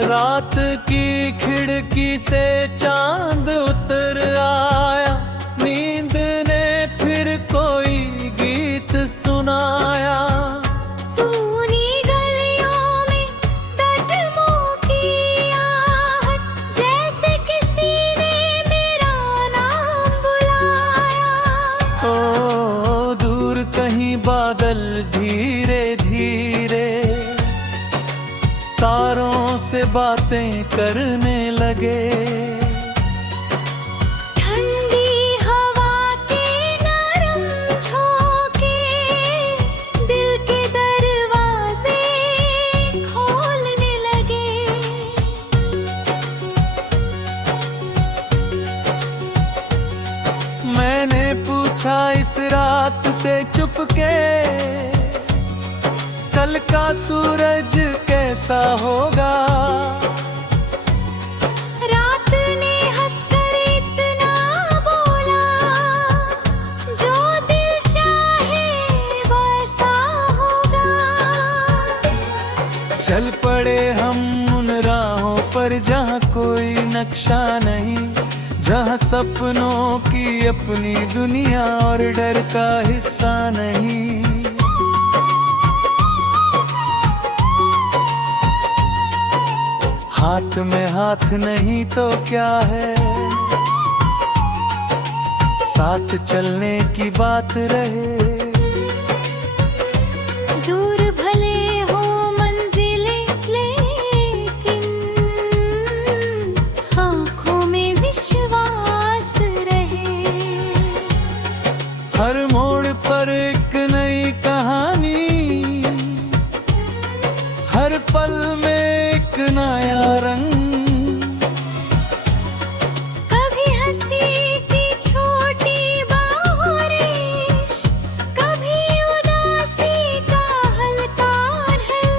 रात की खिड़की से चांद उतर आया, नींद ने फिर कोई गीत सुनाया। सूनी गलियों में कदमों की आहट, जैसे किसी ने मेरा नाम बुलाया। ओ दूर कहीं बादल धीरे धीरे तारों से बातें करने लगे। ठंडी हवा के नरम झोंके दिल के दरवाजे खोलने लगे। मैंने पूछा इस रात से चुपके, कल का सूरज कैसा होगा। रात ने हंसकर इतना बोला, जो दिल चाहे वैसा होगा। चल पड़े हम उन राहों पर जहाँ कोई नक्शा नहीं, जहाँ सपनों की अपनी दुनिया और डर का हिस्सा नहीं। हाथ में हाथ नहीं तो क्या है, साथ चलने की बात रहे। दूर भले हो मंजिलें, लेकिन आँखों में विश्वास रहे। हर मोड़ पर एक नई कहानी, हर पल में एक नया रंग। कभी हंसी की छोटी बारिश, कभी उदासी का हल्का ढल।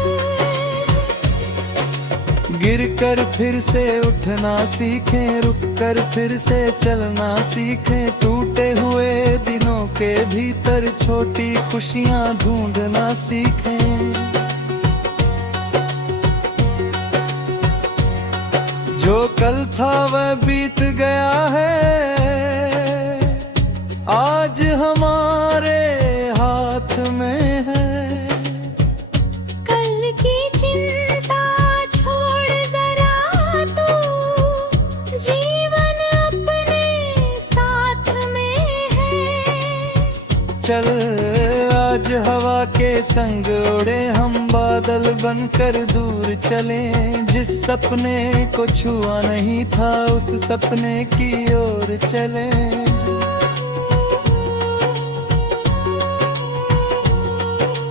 गिर कर फिर से उठना सीखें, रुक कर फिर से चलना सीखें। टूटे हुए दिनों के भीतर छोटी खुशियाँ ढूंढना सीखें। जो कल था वह बीत गया है, आज हमारे हाथ में है। कल की चिंता छोड़ जरा तू, जीवन अपने साथ में है। चल आज हवा के संग उड़े हम, बादल बनकर दूर चलें। जिस सपने को छुआ नहीं था उस सपने की ओर चलें।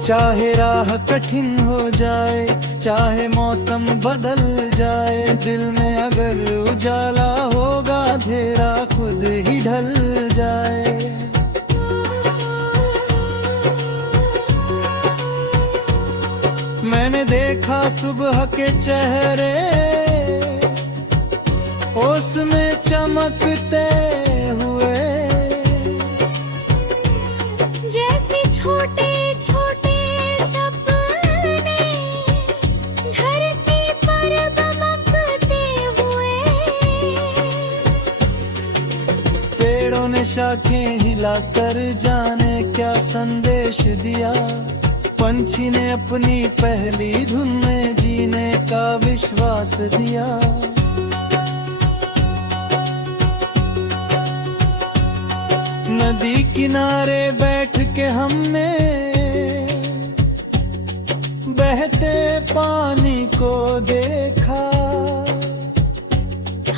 चाहे राह कठिन हो जाए, चाहे मौसम बदल जाए, दिल में अगर उजाला होगा अंधेरा खुद ही ढल जाए। मैंने देखा सुबह के चेहरे, ओस में चमकते हुए। जैसे छोटे छोटे सपने धरती पर दमकते हुए। पेड़ों ने शाखें हिलाकर जाने क्या संदेश दिया। पंछी ने अपनी पहली धुन में जीने का विश्वास दिया। नदी किनारे बैठ के हमने बहते पानी को देखा।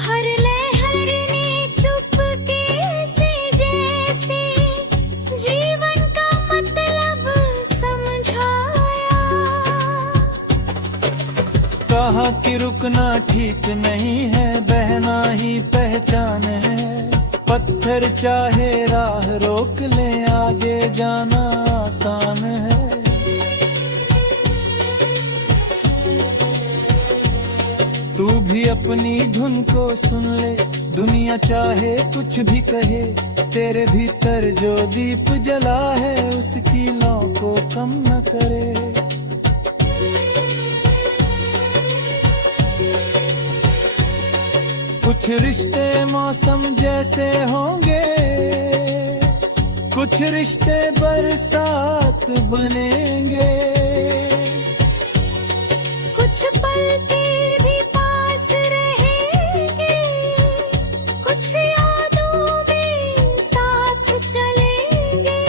हर लहर ने चुपके से जैसे जीवन का मतलब समझाया। कहा कि रुकना ठीक नहीं है, बहना ही पहचान है। पत्थर चाहे राह रोक ले, आगे जाना आसान है। तू भी अपनी धुन को सुन ले, दुनिया चाहे कुछ भी कहे, तेरे भीतर जो दीप जला है उसकी लौ को कम न करे। कुछ रिश्ते मौसम जैसे होंगे, कुछ रिश्ते बरसात बनेंगे। कुछ पल के भी पास रहेंगे, कुछ यादों में साथ चलेंगे।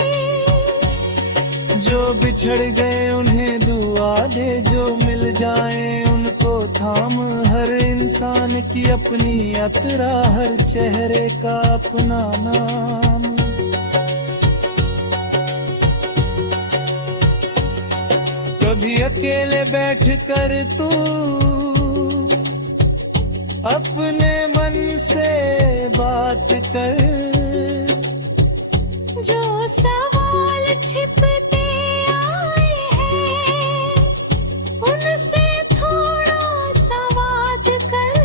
जो बिछड़ गए उन्हें दुआ दे, जो मिल जाए उनको थाम। हर इंसान की अपनी यात्रा, हर चेहरे का अपना नाम। कभी अकेले बैठ कर तू अपने मन से बात कर। जो सवाल छिपते आए हैं, उनसे थोड़ा सा बात कर।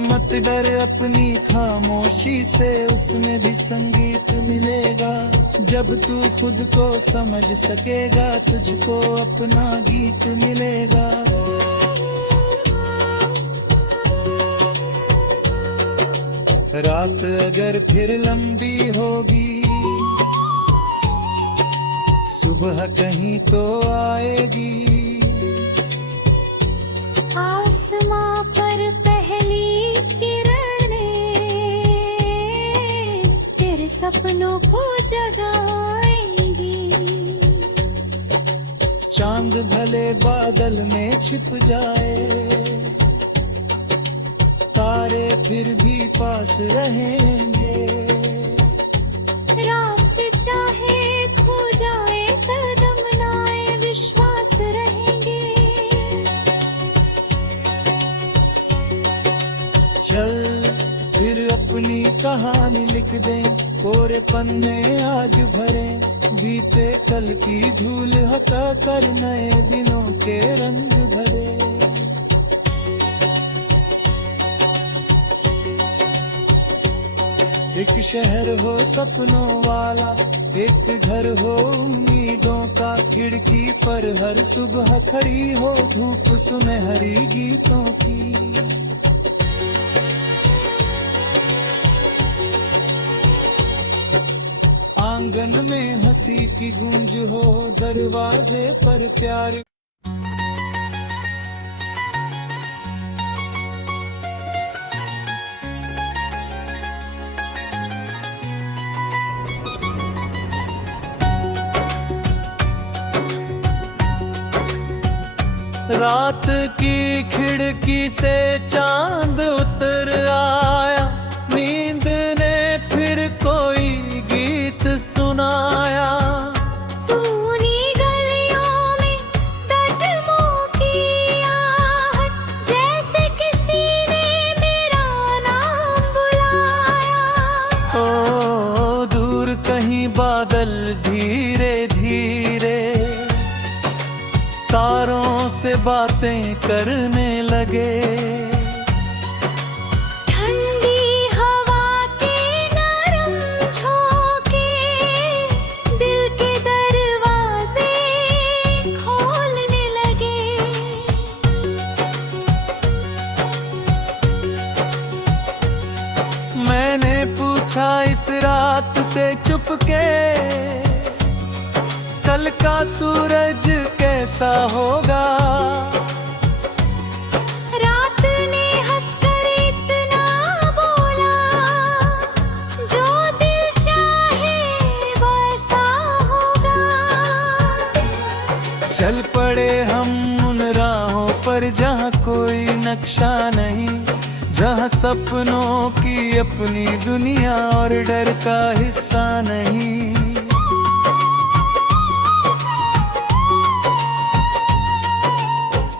मत डर अपनी खामोशी से, उसमें भी संगीत मिलेगा। जब तू खुद को समझ सकेगा, तुझको अपना गीत मिलेगा। रात अगर फिर लंबी होगी, सुबह कहीं तो आएगी। आसमां पर पहली किरणें तेरे सपनों को जगाएंगी। चांद भले बादल में छिप जाए, तारे फिर भी पास रहेंगे। रास्ते चाहे खो जाए, कदम ना आए, विश्वास रहेंगे। चल फिर अपनी कहानी लिख दें, कोरे पन्ने आज भरे। बीते कल की धूल हटा कर नए दिनों के रंग भरे। एक शहर हो सपनों वाला, एक घर हो उम्मीदों का। खिड़की पर हर सुबह खड़ी हो धूप सुनहरी गीतों की। आंगन में हंसी की गूंज हो, दरवाजे पर प्यार। रात की खिड़की से चांद उतर आया, नींद ने फिर कोई गीत सुनाया। सूनी गलियों में कदमों की आहट, जैसे किसी ने मेरा नाम बुलाया। ओ दूर कहीं बादल धीरे धीरे तारों से बातें करने लगे। ठंडी हवा के नरम झोंके दिल के दरवाजे खोलने लगे। मैंने पूछा इस रात से चुपके, कल का सूरज कैसा होगा। रात ने हंसकर इतना बोला, जो दिल चाहे वैसा होगा। चल पड़े हम उन राहों पर जहाँ कोई नक्शा नहीं, जहाँ सपनों की अपनी दुनिया और डर का हिस्सा नहीं।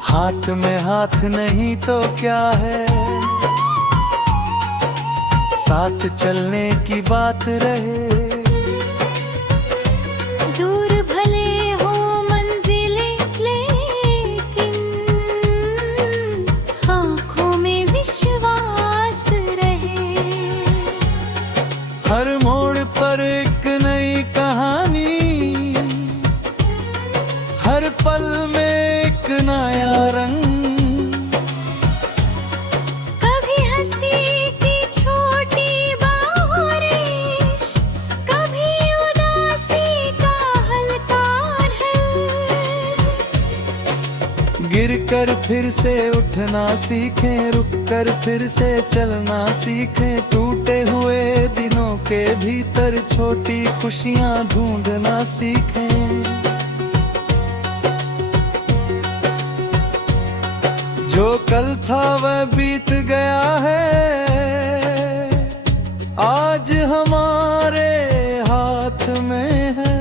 हाथ में हाथ नहीं तो क्या है, साथ चलने की बात रहे। दूर भले हो मंजिलें, लेकिन आँखों में विश्वास रहे। हर मोड़ पर एक नई कहानी, हर पल में एक नया रंग। गिर कर फिर से उठना सीखें, रुक कर फिर से चलना सीखें, टूटे हुए दिनों के भीतर छोटी खुशियां ढूंढना सीखें। जो कल था वह बीत गया है, आज हमारे हाथ में है।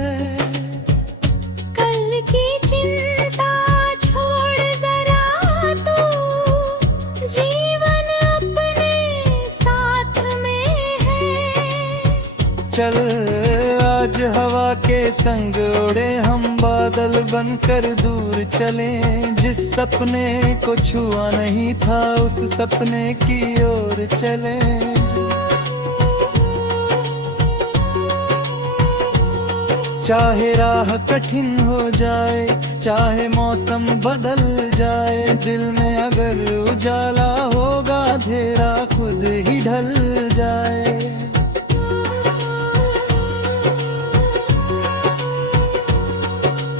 कल की चिंता छोड़ जरा तू, जीवन अपने साथ में है। चल आज हवा के संग उड़े हम, बादल बनकर दूर चलें। जिस सपने को छुआ नहीं था उस सपने की ओर चलें। चाहे राह कठिन हो जाए, चाहे मौसम बदल जाए, दिल में अगर उजाला होगा अंधेरा खुद ही ढल जाए।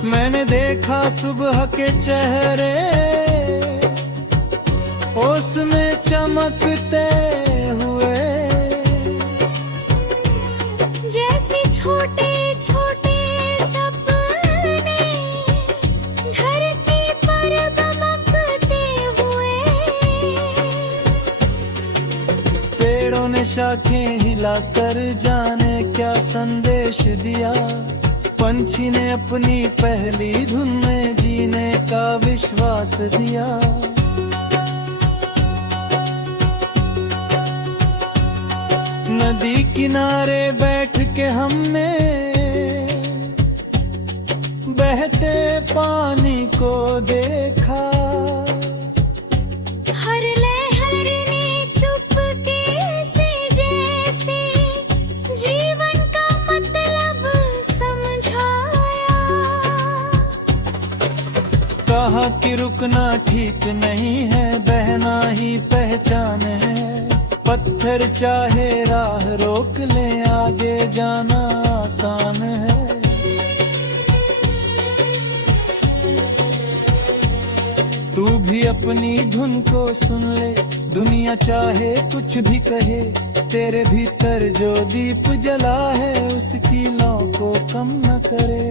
मैंने देखा सुबह के चेहरे, उसमें चमकते हुए, जैसे छोटे छोटे सपने धरती पर चमकते हुए। पेड़ों ने शाखें हिलाकर जाने क्या संदेश दिया, पंछी ने अपनी पहली धुन में जीने का विश्वास दिया। नदी किनारे बैठ के हमने बहते पानी को देखा, हर लहर ने चुपके से जैसे जीवन का मतलब समझाया। कहा कि रुकना ठीक नहीं है, बहना ही पहचान है। पत्थर चाहे राह रोक ले, आगे जाना आसान है। तू भी अपनी धुन को सुन ले, दुनिया चाहे कुछ भी कहे, तेरे भीतर जो दीप जला है उसकी लौ को कम न करे।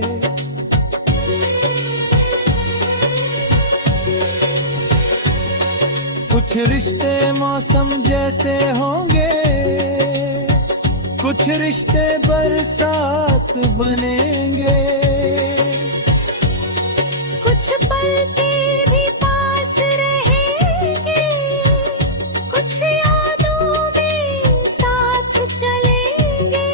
कुछ रिश्ते मौसम जैसे होंगे, कुछ रिश्ते बरसात बनेंगे। कुछ पल तेरे भी पास रहेंगे, कुछ यादों में साथ चलेंगे।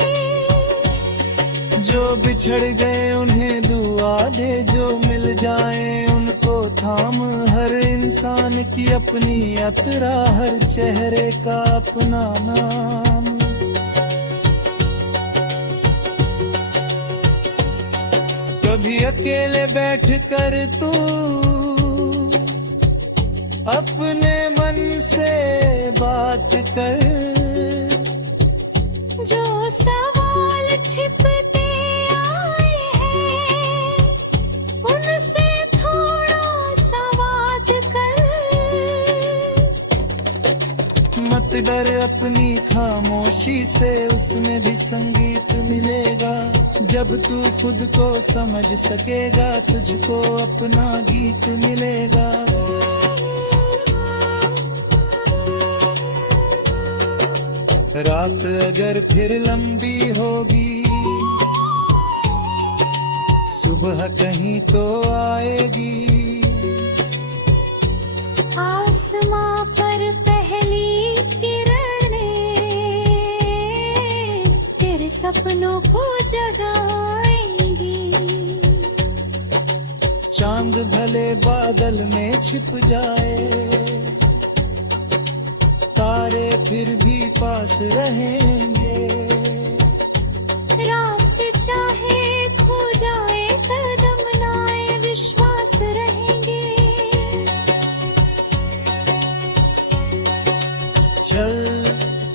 जो बिछड़ गए उन्हें दुआ दे, जो मिल जाए उनको थाम। हर इंसान की अपनी यात्रा, हर चेहरे का अपना नाम। कभी अकेले बैठ कर तू अपने मन से बात कर, जो सवाल छिपते आए हैं उनसे थोड़ा संवाद कर। मत डर अपनी खामोशी से, उसमें भी संगीत मिलेगा। जब तू खुद को समझ सकेगा, तुझको अपना गीत मिलेगा। रात अगर फिर लंबी होगी, सुबह कहीं तो आएगी। आसमां पर पहली किरणें तेरे सपनों को जगाएंगी। चांद भले बादल में छिप जाए, तारे फिर भी पास रहेंगे। रास्ते चाहे खो जाए, कदम न आए, विश्वास रहेंगे। चल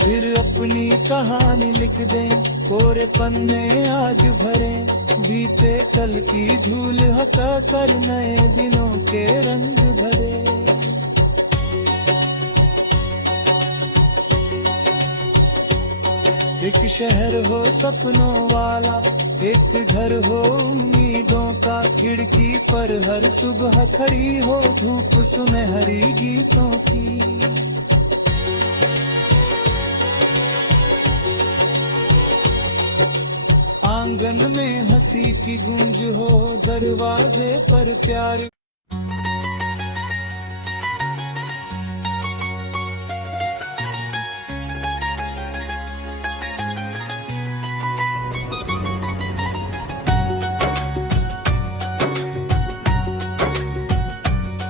फिर अपनी कहानी लिख दें, कोरे पन्ने आज भरे, बीते कल की धूल हटा कर नए दिनों के रंग भरे। शहर हो सपनों वाला, एक घर हो उम्मीदों का, खिड़की पर हर सुबह खड़ी हो धूप सुनहरी गीतों की। आंगन में हंसी की गूंज हो, दरवाजे पर प्यार।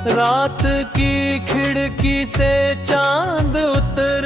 रात की खिड़की से चांद उतर